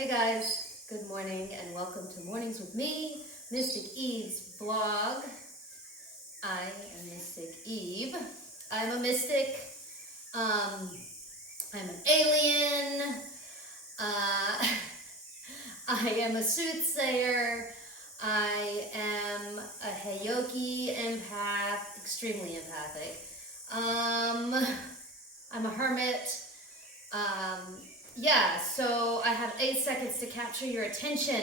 Hey guys, good morning and welcome to Mornings with me, MysticEve's blog. I am Mystic Eve. I'm a mystic. I'm an alien. I am a soothsayer. I am a Heyoki empath, extremely empathic. I'm a hermit. So I have 8 seconds to capture your attention.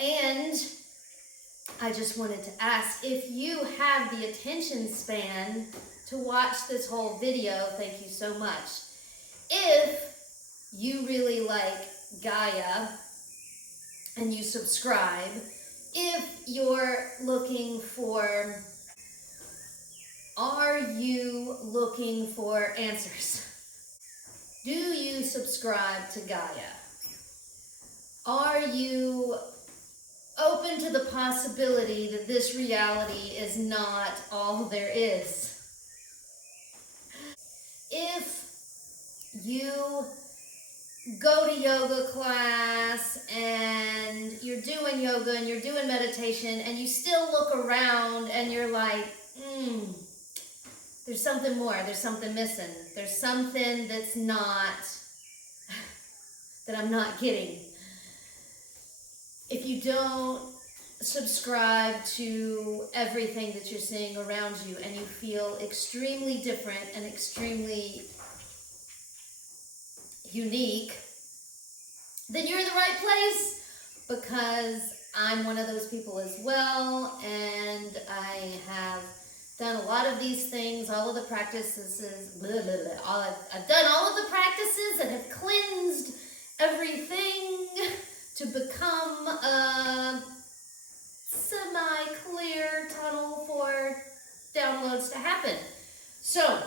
And I just wanted to ask if you have the attention span to watch this whole video. Thank you so much. If you really like Gaia and you subscribe, if you're looking for, are you looking for answers? Do you subscribe to Gaia? Are you open to the possibility that this reality is not all there is? If you go to yoga class and you're doing yoga and you're doing meditation and you still look around and you're like, there's something more, there's something missing, there's something that's not, that I'm not getting. If you don't subscribe to everything that you're seeing around you and you feel extremely different and extremely unique, then you're in the right place, because I'm one of those people as well, and I have done a lot of these things, all of the practices, I've done all of the practices and have cleansed everything to become a semi-clear tunnel for downloads to happen. So,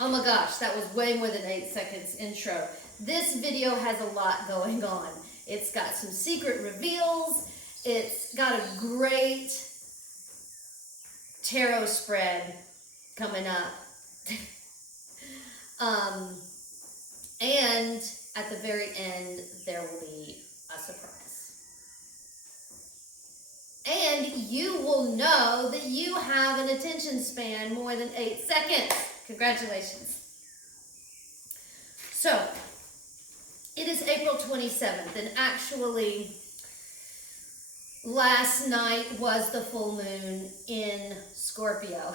oh my gosh, that was way more than 8 seconds intro. This video has a lot going on. It's got some secret reveals. It's got a great tarot spread coming up. And at the very end, there will be a surprise. And you will know that you have an attention span more than 8 seconds. Congratulations. So, it is April 27th, and actually, last night was the full moon in Scorpio.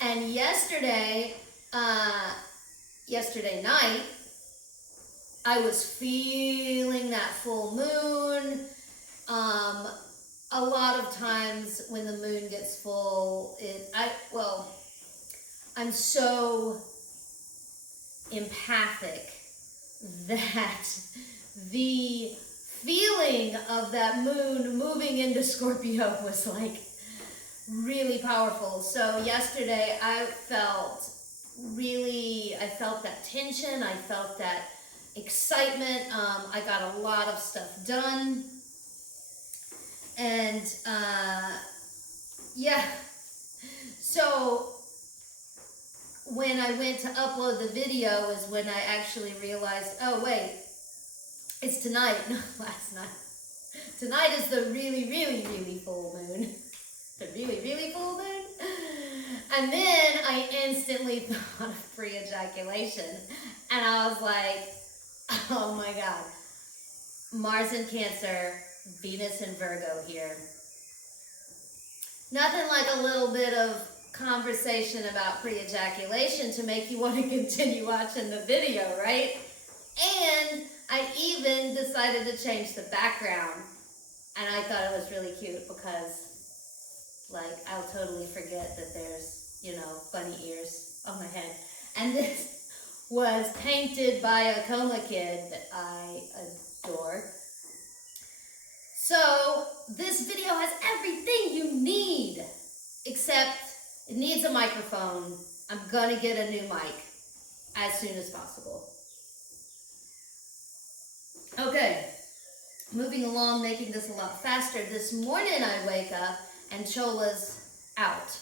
And yesterday night, I was feeling that full moon. A lot of times when the moon gets full, I'm so empathic that the feeling of that moon moving into Scorpio was like really powerful. So yesterday I felt that tension, I felt that excitement. I got a lot of stuff done. And so when I went to upload the video is when I actually realized, oh wait, it's tonight, not last night. Tonight is the really, really, really full moon. The really, really full moon. And then I instantly thought of pre-ejaculation. And I was like, oh my God. Mars in Cancer, Venus in Virgo here. Nothing like a little bit of conversation about pre-ejaculation to make you want to continue watching the video, right? And I even decided to change the background. And I thought it was really cute because, like, I'll totally forget that there's, bunny ears on my head. And this was painted by a coma kid that I adore. So this video has everything you need, except it needs a microphone. I'm gonna get a new mic as soon as possible. Okay, moving along, making this a lot faster. This morning I wake up and Chola's out.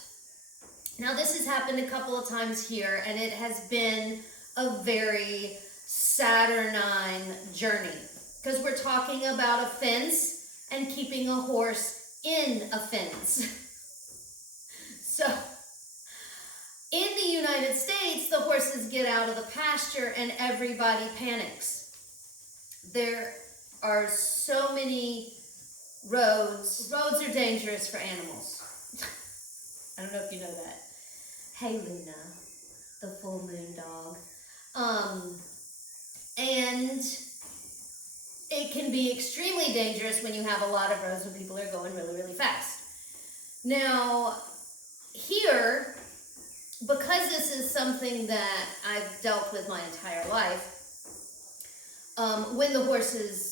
Now this has happened a couple of times here, and it has been a very Saturnine journey, because we're talking about a fence and keeping a horse in a fence. So in the United States, the horses get out of the pasture and everybody panics. There are so many roads. Roads are dangerous for animals. I don't know if you know that. Hey, Luna, the full moon dog. And it can be extremely dangerous when you have a lot of roads when people are going really, really fast. Now, here, because this is something that I've dealt with my entire life,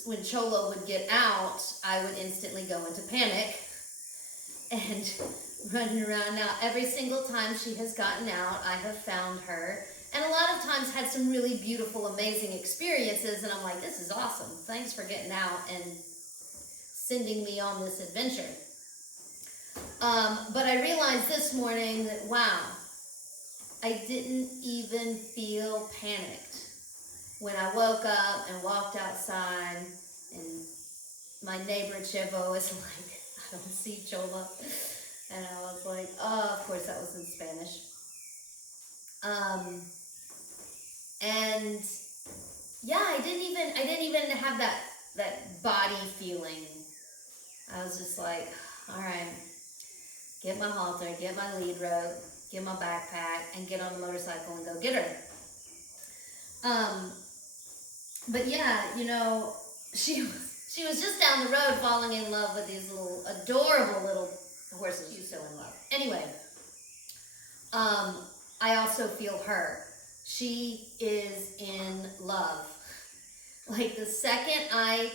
when Cholo would get out, I would instantly go into panic and running around. Now, every single time she has gotten out, I have found her, and a lot of times had some really beautiful, amazing experiences, and I'm like, this is awesome. Thanks for getting out and sending me on this adventure. But I realized this morning that, wow, I didn't even feel panicked when I woke up and walked outside, and my neighbor Chevo was like, I don't see Chola. And I was like, oh, of course that was in Spanish. And yeah, I didn't even have that body feeling. I was just like, all right, get my halter, get my lead rope, get my backpack, and get on the motorcycle and go get her. But yeah, you know, she was just down the road falling in love with these little adorable little horses. She's so in love. Anyway, I also feel her. She is in love. Like the second I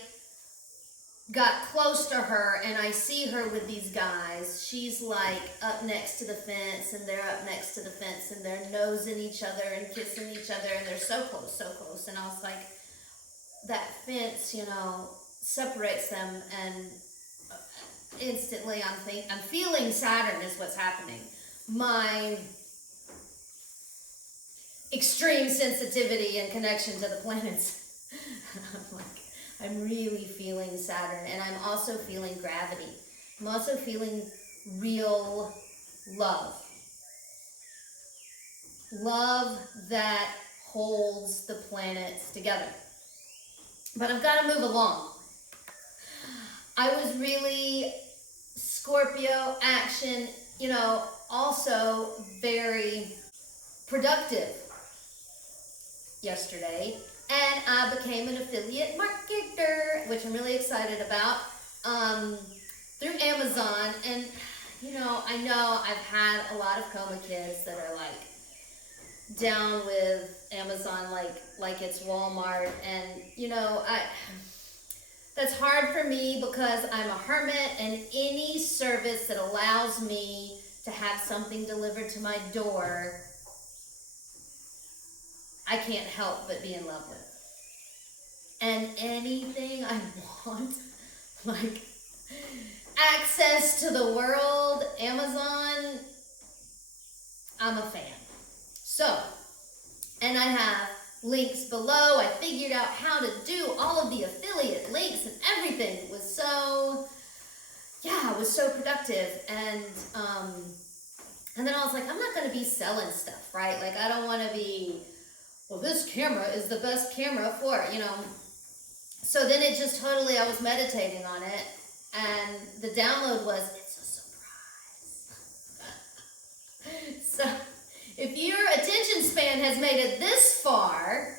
got close to her and I see her with these guys, she's like up next to the fence and they're up next to the fence and they're nosing each other and kissing each other and they're so close, so close. And I was like, that fence, you know, separates them, and instantly I'm feeling Saturn is what's happening. My extreme sensitivity and connection to the planets. I'm like, I'm really feeling Saturn, and I'm also feeling gravity. I'm also feeling real love. Love that holds the planets together. But I've got to move along. I was really Scorpio action, you know, also very productive yesterday. And I became an affiliate marketer, which I'm really excited about, through Amazon. And, you know I've had a lot of coma kids that are like down with Amazon like it's Walmart. And, you know, that's hard for me because I'm a hermit, and any service that allows me to have something delivered to my door, I can't help but be in love with. And anything I want, like access to the world, Amazon, I'm a fan. So, and I have links below. I figured out how to do all of the affiliate links and everything. It was so productive. And then I was like, I'm not going to be selling stuff, right? Like, I don't want to be, well, this camera is the best camera for it, you know. So then it just totally, I was meditating on it, and the download was, it's a surprise. So if your attention span has made it this far,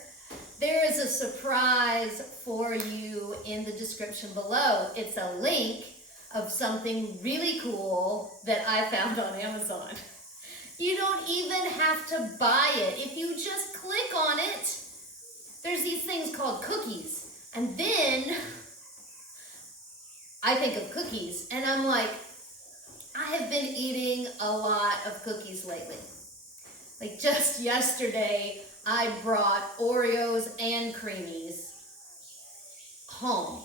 there is a surprise for you in the description below. It's a link of something really cool that I found on Amazon. You don't even have to buy it. If you just click on it, there's these things called cookies. And then I think of cookies, and I'm like, I have been eating a lot of cookies lately. Like just yesterday, I brought Oreos and Creamies home.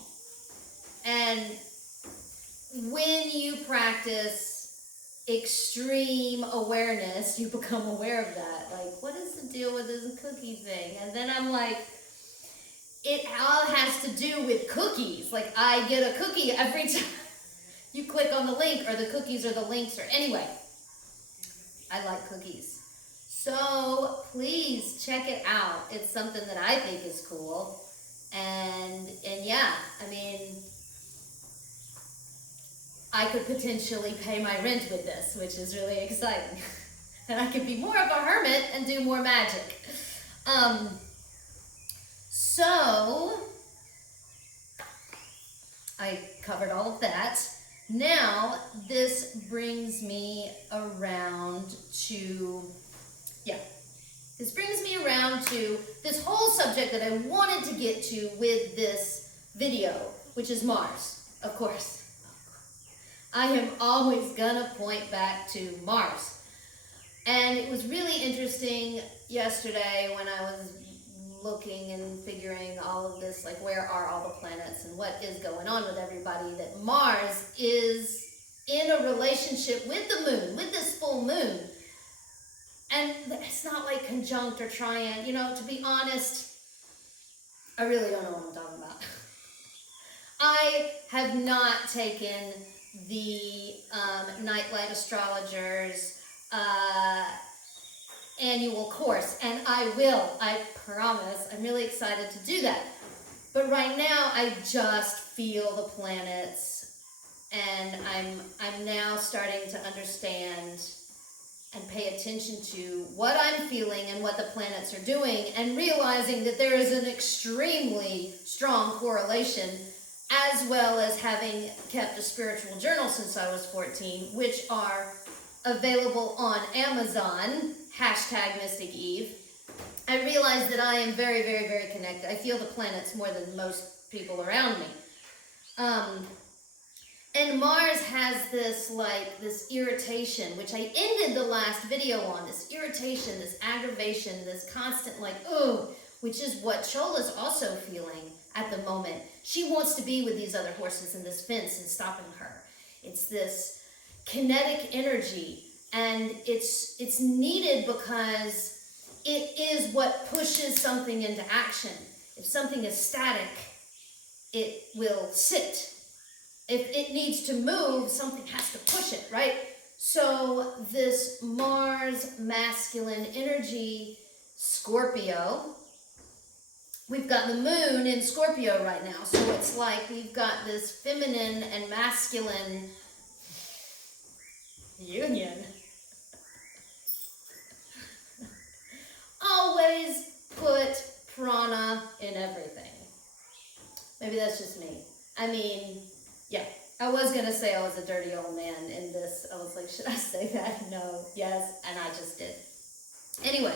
And when you practice extreme awareness, you become aware of that. Like, what is the deal with this cookie thing? And then I'm like, it all has to do with cookies. Like, I get a cookie every time you click on the link, or the cookies or the links, or anyway. I like cookies. So please check it out. It's something that I think is cool. And yeah, I mean, I could potentially pay my rent with this, which is really exciting. And I could be more of a hermit and do more magic. So I covered all of that. Now this brings me around to, this brings me around to this whole subject that I wanted to get to with this video, which is Mars, of course. I am always gonna point back to Mars. And it was really interesting yesterday when I was looking and figuring all of this, like, where are all the planets and what is going on with everybody, that Mars is in a relationship with the moon, with this full moon. And it's not like conjunct or triant, you know, to be honest, I really don't know what I'm talking about. I have not taken the Nightlight Astrologer's annual course, and I will, I promise. I'm really excited to do that. But right now, I just feel the planets, and I'm now starting to understand and pay attention to what I'm feeling and what the planets are doing, and realizing that there is an extremely strong correlation, as well as having kept a spiritual journal since I was 14, which are available on Amazon, #MysticEve. I realize that I am very, very, very connected. I feel the planets more than most people around me. And Mars has this, like, this irritation, which I ended the last video on, this irritation, this aggravation, this constant, like, oh, which is what Chola's also feeling at the moment. She wants to be with these other horses in this fence and stopping her. It's this kinetic energy, and it's needed because it is what pushes something into action. If something is static, it will sit. If it needs to move, something has to push it, right? So this Mars masculine energy, Scorpio, we've got the moon in Scorpio right now. So it's like we've got this feminine and masculine union. Always put prana in everything. Maybe that's just me. I mean, yeah, I was going to say I was a dirty old man in this. I was like, should I say that? No, yes, and I just did. Anyway,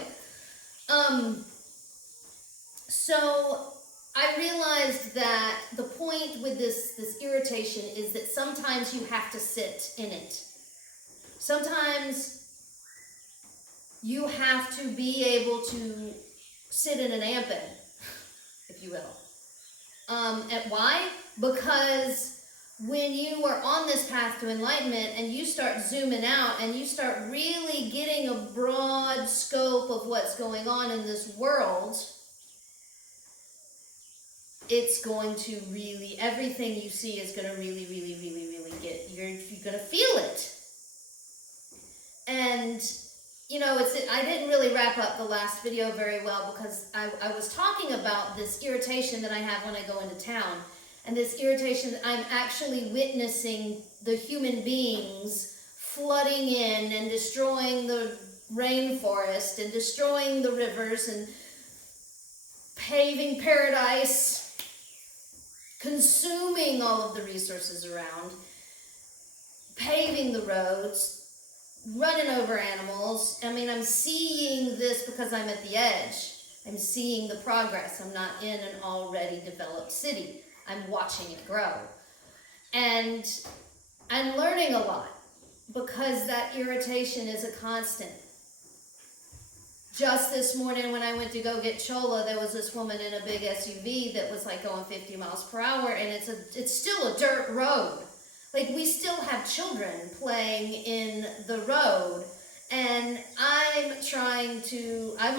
so I realized that the point with this irritation is that sometimes you have to sit in it. Sometimes you have to be able to sit in an ampin, if you will. And why? Because when you are on this path to enlightenment and you start zooming out and you start really getting a broad scope of what's going on in this world, it's going to really, everything you see is going to really, really, really, really get, you're going to feel it. And, you know, I didn't really wrap up the last video very well because I was talking about this irritation that I have when I go into town. And this irritation that I'm actually witnessing the human beings flooding in and destroying the rainforest and destroying the rivers and paving paradise, consuming all of the resources around, paving the roads, running over animals. I mean, I'm seeing this because I'm at the edge. I'm seeing the progress. I'm not in an already developed city. I'm watching it grow. And I'm learning a lot because that irritation is a constant. Just this morning when I went to go get Chola, there was this woman in a big SUV that was like going 50 miles per hour, and it's still a dirt road. Like, we still have children playing in the road, And I'm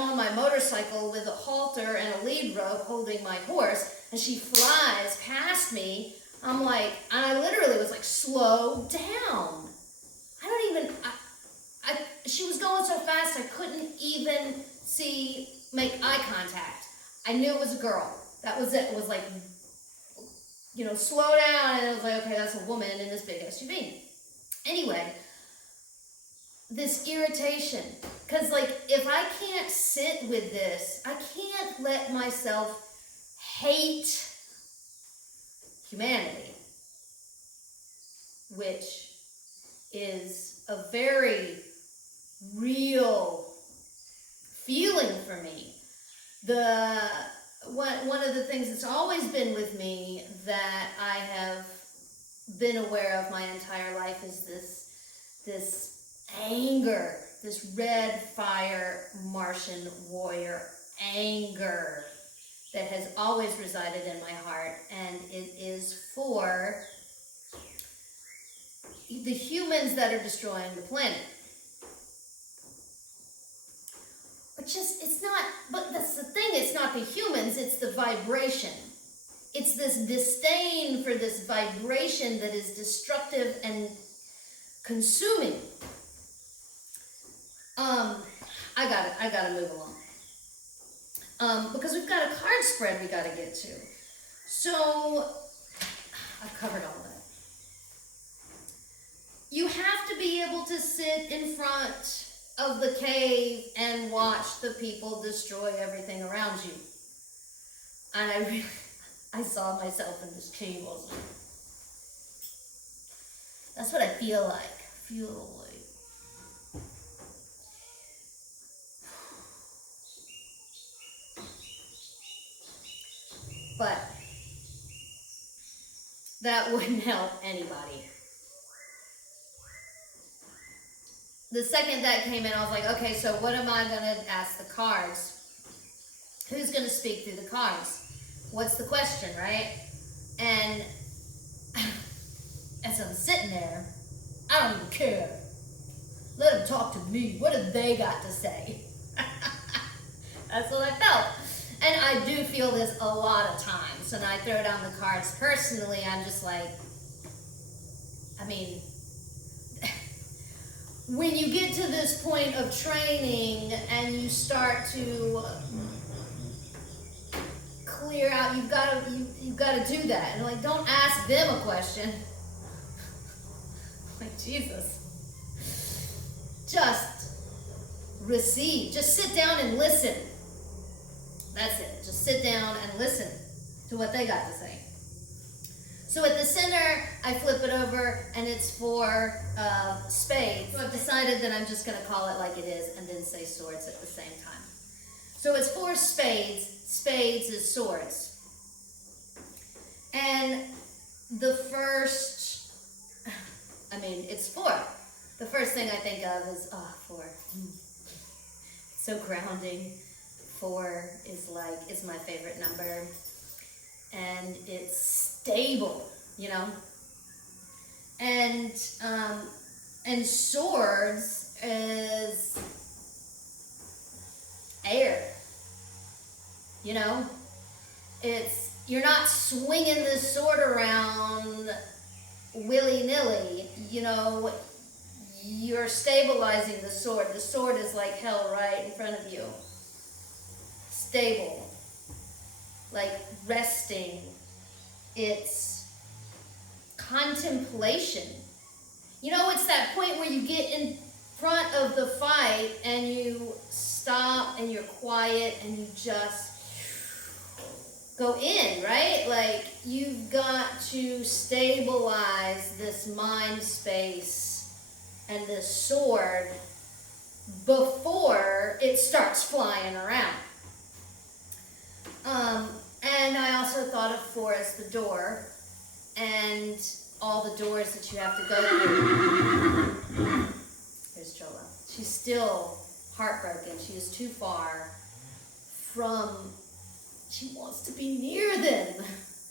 on my motorcycle with a halter and a lead rope holding my horse, and she flies past me. And I literally was like, slow down. She was going so fast I couldn't even make eye contact. I knew it was a girl. That was it. It was like, slow down. And it was like, okay, that's a woman in this big SUV. Anyway, this irritation. Because, if I can't sit with this, I can't let myself hate humanity, which is a very real feeling for me. One of the things that's always been with me that I have been aware of my entire life is this anger, this red fire Martian warrior anger that has always resided in my heart, and it is for the humans that are destroying the planet. But that's the thing, it's not the humans, it's the vibration. It's this disdain for this vibration that is destructive and consuming. I gotta move along. Because we've got a card spread we gotta get to. So, I've covered all that. You have to be able to sit in front of the cave and watch the people destroy everything around you. And I saw myself in this cave. I was like, that's what I feel like. But that wouldn't help anybody. The second that came in, I was like, okay, so what am I going to ask the cards? Who's going to speak through the cards? What's the question, right? And as I'm sitting there, I don't even care. Let them talk to me. What have they got to say? That's what I felt. And I do feel this a lot of times. When I throw down the cards personally, I'm just like, when you get to this point of training and you start to clear out, you've got to do that. And don't ask them a question. Jesus. Just receive. Just sit down and listen. That's it. Just sit down and listen to what they got to say. So at the center, I flip it over, and it's for spades. So I've decided that I'm just going to call it like it is and then say swords at the same time. So it's for spades. Spades is swords. And the first, it's four. The first thing I think of is, four. So grounding. 4 is my favorite number. And it's stable, And swords is air, you're not swinging this sword around willy-nilly, you're stabilizing the sword. The sword is held right in front of you. Stable. Resting. It's contemplation. It's that point where you get in front of the fight and you stop and you're quiet and you just go in, right? You've got to stabilize this mind space and this sword before it starts flying around. And I also thought of 4 as the door, and all the doors that you have to go through. Here's Jola. She's still heartbroken. She is too far from, she wants to be near them.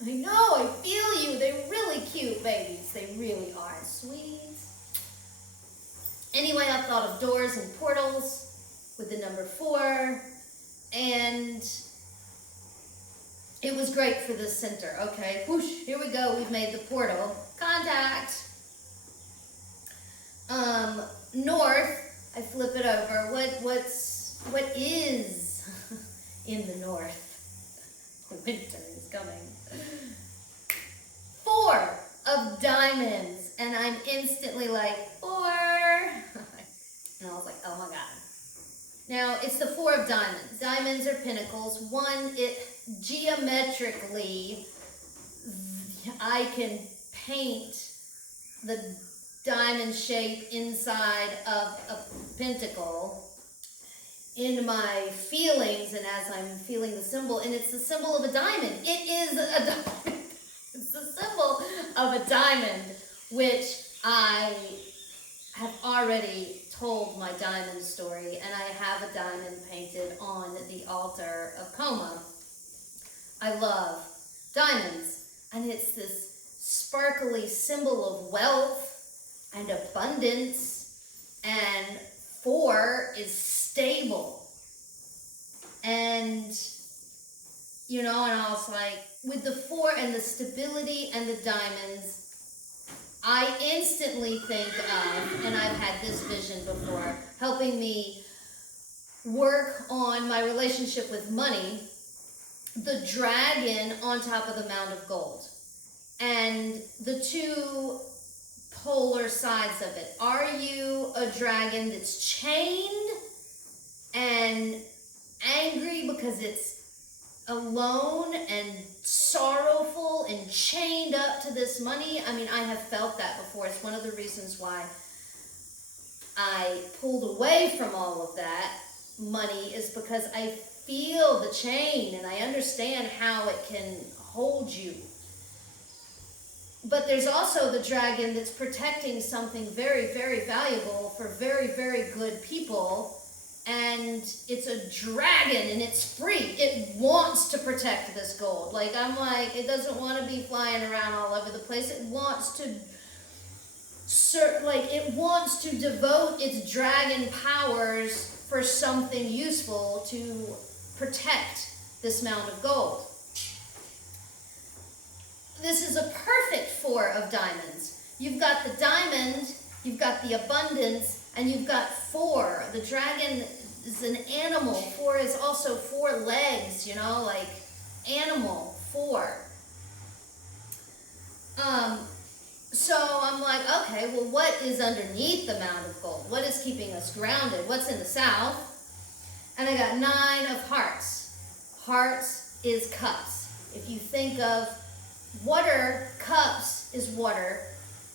I know, I feel you. They're really cute babies. They really are. Sweet. Anyway, I thought of doors and portals with the number 4, and it was great for this center. Okay, whoosh, here we go, we've made the portal. Contact. North, I flip it over. What is in the north? Winter is coming. 4 of diamonds, and I'm instantly like, 4. And I was like, oh my God. Now, it's the 4 of diamonds. Diamonds are pinnacles. One, it geometrically, I can paint the diamond shape inside of a pentacle in my feelings, and as I'm feeling the symbol, and it's the symbol of a diamond. It is a diamond. It's the symbol of a diamond, which I have already told my diamond story, and I have a diamond painted on the altar of Coma. I love diamonds, and it's this sparkly symbol of wealth and abundance, and 4 is stable. And, you know, and I was like, with the 4 and the stability and the diamonds, I instantly think of, and I've had this vision before, helping me work on my relationship with money, the dragon on top of the mound of gold. And the 2 polar sides of it. Are you a dragon that's chained and angry because it's alone and sorrowful and chained up to this money? I mean, I have felt that before. It's one of the reasons why I pulled away from all of that money, is because I feel the chain and I understand how it can hold you. But there's also the dragon that's protecting something very, very valuable for very, very good people. And it's a dragon and it's free. It wants to protect this gold. Like, I'm like, it doesn't want to be flying around all over the place. It wants to, it wants to devote its dragon powers for something useful to protect this mound of gold. This is a perfect 4 of diamonds. You've got the diamond, you've got the abundance, and you've got 4. The dragon is an animal. 4 is also 4 legs, you know, like animal, 4. So I'm like, okay, well, what is underneath the mound of gold? What is keeping us grounded? What's in the south? And I got 9 of hearts. Hearts is cups. If you think of water, cups is water.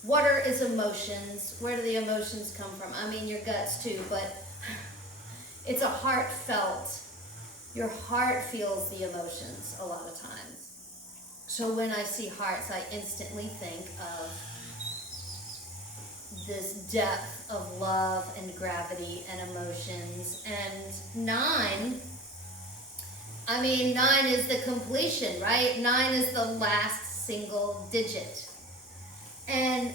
Water is emotions. Where do the emotions come from? I mean, your guts too, but it's a heartfelt. Your heart feels the emotions a lot of times. So when I see hearts, I instantly think of this depth of love and gravity and emotions. And 9, I mean, 9 is the completion, right? 9 is the last single digit. And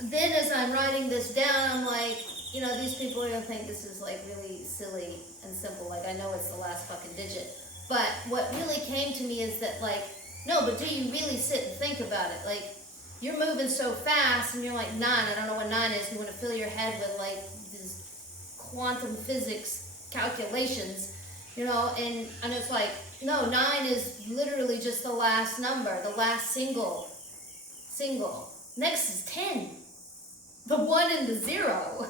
then as I'm writing this down, I'm like, you know, these people are going to think this is like really silly and simple. Like, I know it's the last fucking digit. But what really came to me is that, like, no, but do you really sit and think about it? Like, you're moving so fast and you're like, 9, I don't know what 9 is. You want to fill your head with like these quantum physics calculations, you know, and it's like, no, 9 is literally just the last number, the last single. Next is 10, the 1 and the 0.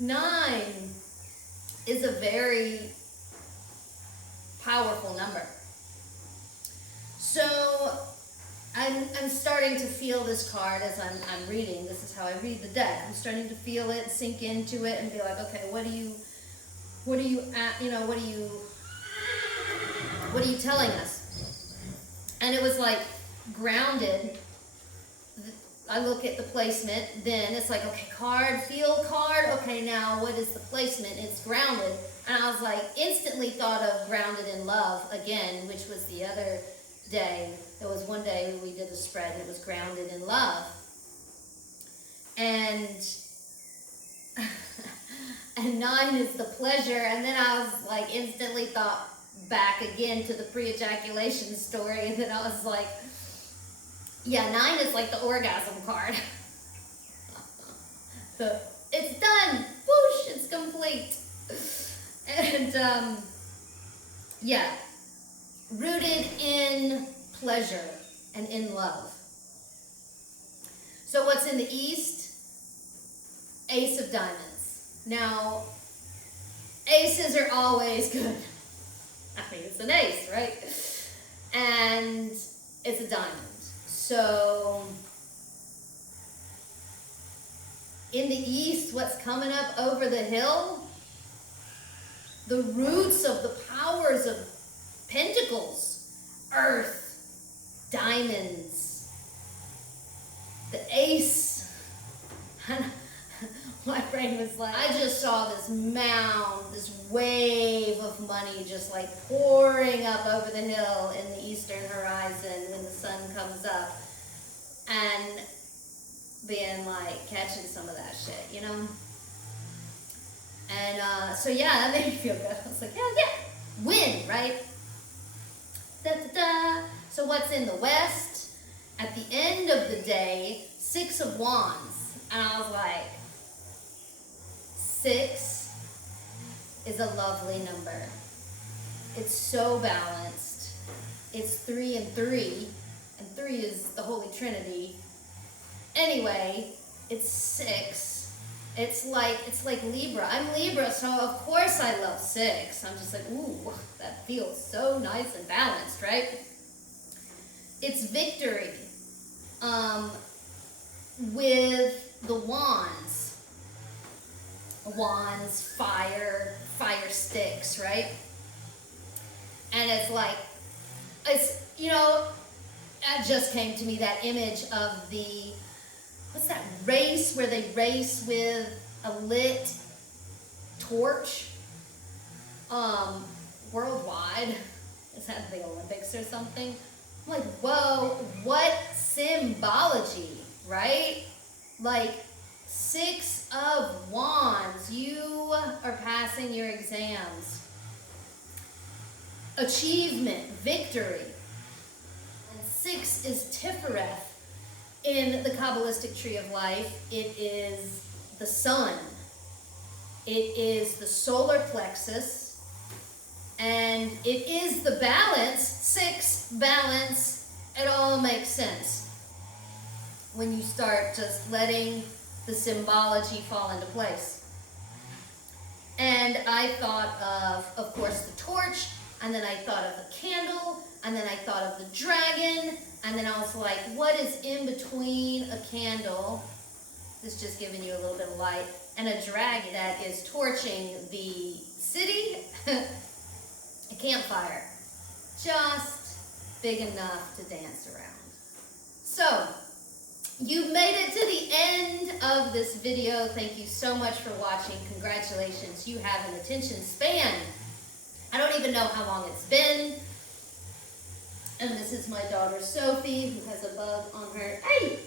9 is a very powerful number. So I'm starting to feel this card as I'm reading. This is how I read the deck. I'm starting to feel it, sink into it, and be like, okay, what are you telling us? And it was like grounded. I look at the placement, then it's like, okay, card, field card, okay, now what is the placement? It's grounded. And I was like, instantly thought of grounded in love again, which was the other day. There was one day we did a spread and it was grounded in love. And and 9 is the pleasure. And then I was like, instantly thought back again to the pre-ejaculation story, and then I was like, yeah, 9 is like the orgasm card. It's done, whoosh, it's complete. And yeah, rooted in pleasure and in love. So what's in the East? Ace of Diamonds. Now, aces are always good. I mean, it's an ace, right? And it's a diamond. So, in the East, what's coming up over the hill? The roots of the powers of pentacles, earth, diamonds, the ace. My brain was like, I just saw this mound, this wave of money just like pouring up over the hill in the eastern horizon when the sun comes up, and being like, catching some of that shit, you know? And so yeah, that made me feel good. I was like, yeah, win, right? Da, da, da. So what's in the West? At the end of the day, 6 of Wands. And I was like, 6 is a lovely number. It's so balanced. It's 3 and 3, and 3 is the Holy Trinity. Anyway, it's 6. It's like Libra. I'm Libra, so of course I love 6. I'm just like, ooh, that feels so nice and balanced, right? It's victory. With the wands. Wands, fire sticks, right? And it's like, you know, it just came to me, that image of the, what's that race where they race with a lit torch? Worldwide. Is that the Olympics or something? I'm like, whoa, what symbology, right? Like, 6 of Wands, you are passing your exams. Achievement, victory. And 6 is Tifereth. In the Kabbalistic tree of life, it is the sun. It is the solar plexus. And it is the balance, 6 balance. It all makes sense when you start just letting the symbology fall into place. And I thought of course, the torch, and then I thought of the candle, and then I thought of the dragon, and then I was like, what is in between a candle? This is just giving you a little bit of light, and a dragon that is torching the city. A campfire, just big enough to dance around. So, you made it to the end of this video. Thank you so much for watching. Congratulations, you have an attention span. I don't even know how long it's been. And this is my daughter Sophie, who has a bug on her. Hey!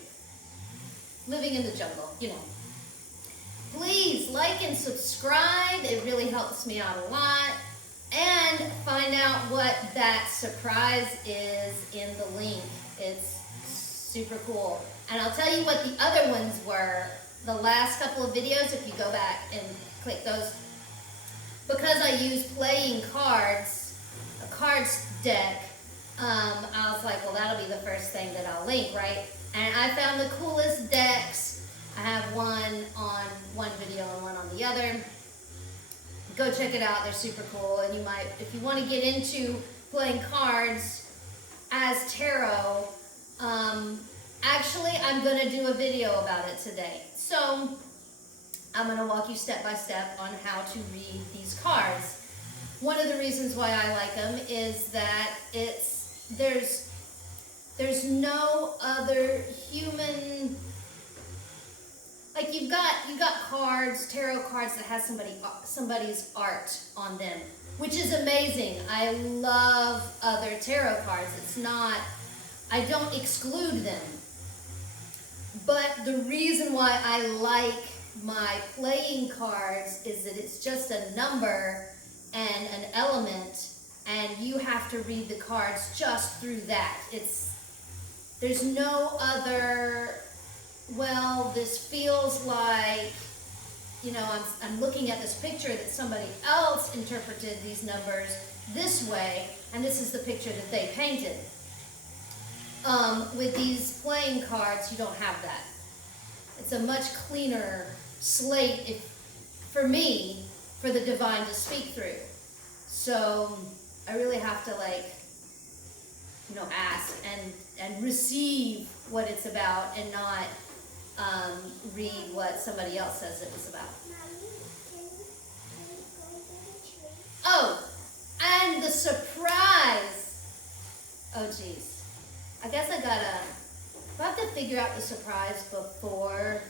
Living in the jungle, you know. Please like and subscribe. It really helps me out a lot. And find out what that surprise is in the link. It's super cool. And I'll tell you what the other ones were. The last couple of videos, if you go back and click those. Because I use playing cards, a cards deck, I was like, well, that'll be the first thing that I'll link, right? And I found the coolest decks. I have one on one video and one on the other. Go check it out, they're super cool. And you might, if you want to get into playing cards as tarot, actually I'm going to do a video about it today. So I'm going to walk you step by step on how to read these cards. One of the reasons why I like them is that there's no other human, like you've got cards, tarot cards that has somebody's art on them, which is amazing. I love other tarot cards. It's not, I don't exclude them. But the reason why I like my playing cards is that it's just a number and an element, and you have to read the cards just through that. There's no other, well, this feels like, you know, I'm looking at this picture that somebody else interpreted these numbers this way, and this is the picture that they painted. With these playing cards, you don't have that. It's a much cleaner slate, for me, for the divine to speak through. So I really have to, like, you know, ask and receive what it's about, and not read what somebody else says it was about. Oh, and the surprise. Oh, geez. I guess I have to figure out the surprise before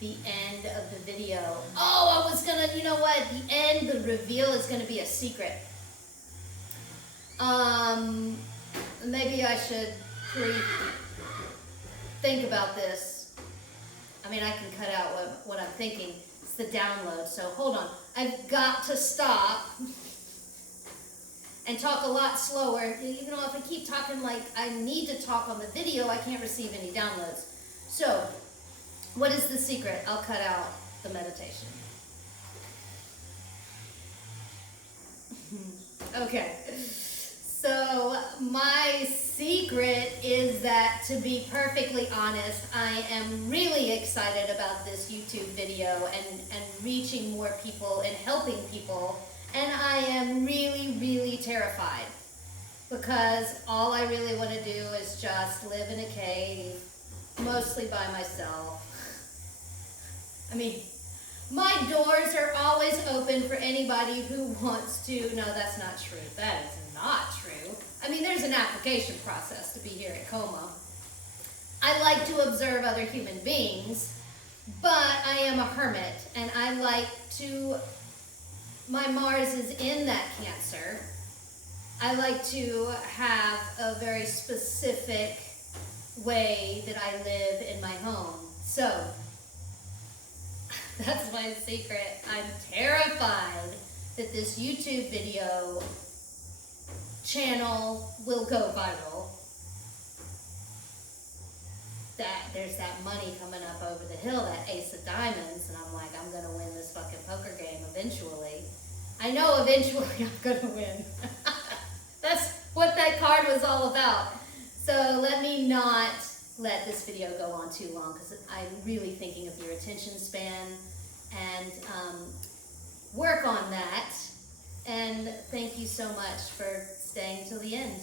the end of the video. Oh, I was gonna, you know what? The end, the reveal is gonna be a secret. Maybe I should think about this. I mean, I can cut out what I'm thinking. It's the download, so hold on. I've got to stop and talk a lot slower. You know, if I keep talking like I need to talk on the video, I can't receive any downloads. So, what is the secret? I'll cut out the meditation. Okay. So, my secret is that, to be perfectly honest, I am really excited about this YouTube video and reaching more people and helping people. And I am really, really terrified, because all I really want to do is just live in a cave, mostly by myself. I mean, my doors are always open for anybody who wants to. No, that's not true. That is not true. I mean, there's an application process to be here at Coma. I like to observe other human beings, but I am a hermit, and I like to... My Mars is in that Cancer. I like to have a very specific way that I live in my home. So, that's my secret. I'm terrified that this YouTube video channel will go viral. That there's that money coming up over the hill, that ace of diamonds, and I'm like, I'm gonna win this fucking poker game eventually. I know eventually I'm gonna win. That's what that card was all about. So let me not let this video go on too long, because I'm really thinking of your attention span, and work on that. And thank you so much for staying till the end.